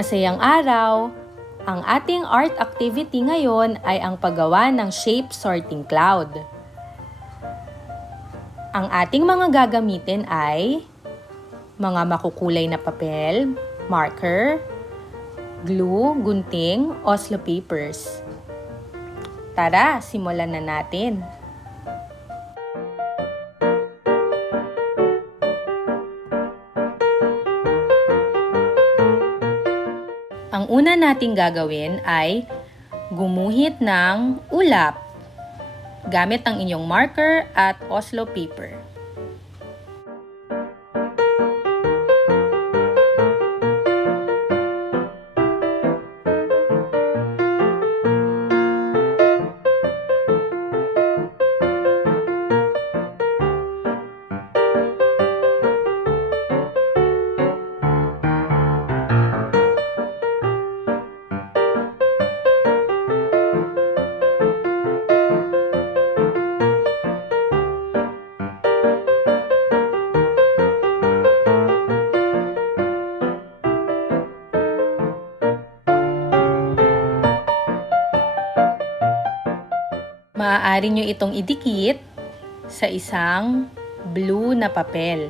Masayang araw! Ang ating art activity ngayon ay ang paggawa ng shape sorting cloud. Ang ating mga gagamitin ay mga makukulay na papel, marker, glue, gunting, oslo papers. Tara, simulan na natin! Ang una nating gagawin ay gumuhit ng ulap gamit ang inyong marker at oslo paper. Maaari nyo itong idikit sa isang blue na papel.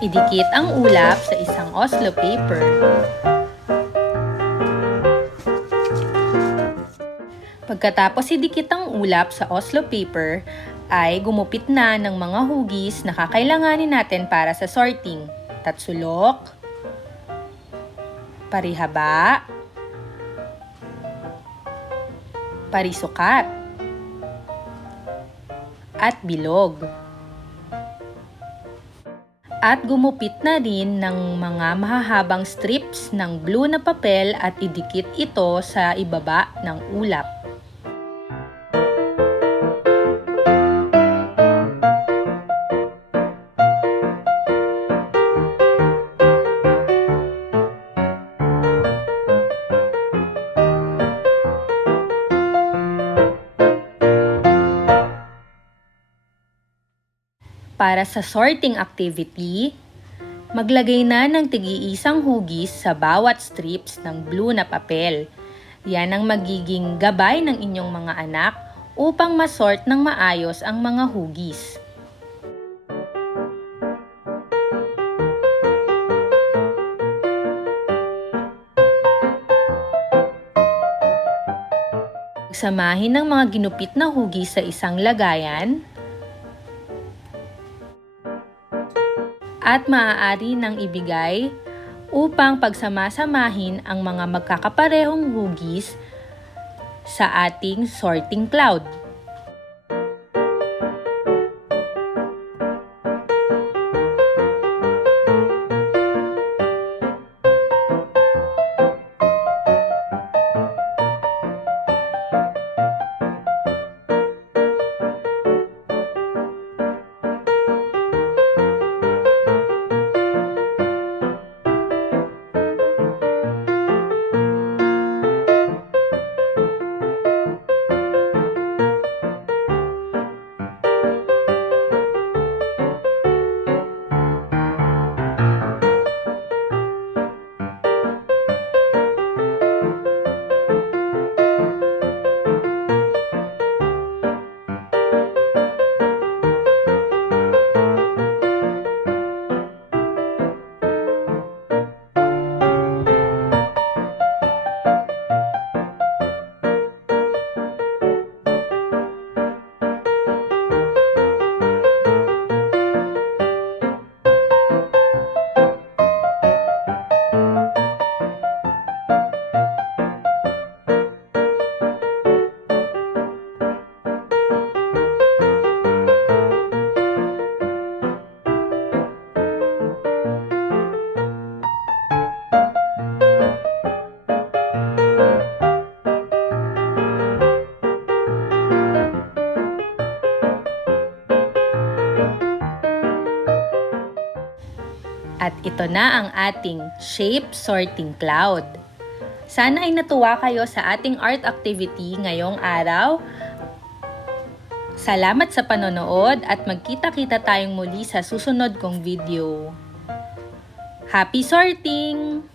Idikit ang ulap sa isang oslo paper. Pagkatapos idikit ang ulap sa oslo paper, ay gumupit na ng mga hugis na kakailanganin natin para sa sorting. Tatsulok, parihaba, parisukat, at bilog. At gumupit na rin ng mga mahahabang strips ng blue na papel at idikit ito sa ibaba ng ulap. Para sa sorting activity, maglagay na ng tig-iisang hugis sa bawat strips ng blue na papel. Yan ang magiging gabay ng inyong mga anak upang masort ng maayos ang mga hugis. Pagsamahin ng mga ginupit na hugis sa isang lagayan. At maaari nang ibigay upang pagsamasamahin ang mga magkakaparehong hugis sa ating sorting cloud. At ito na ang ating shape sorting cloud. Sana ay natuwa kayo sa ating art activity ngayong araw. Salamat sa panonood at magkita-kita tayong muli sa susunod kong video. Happy sorting!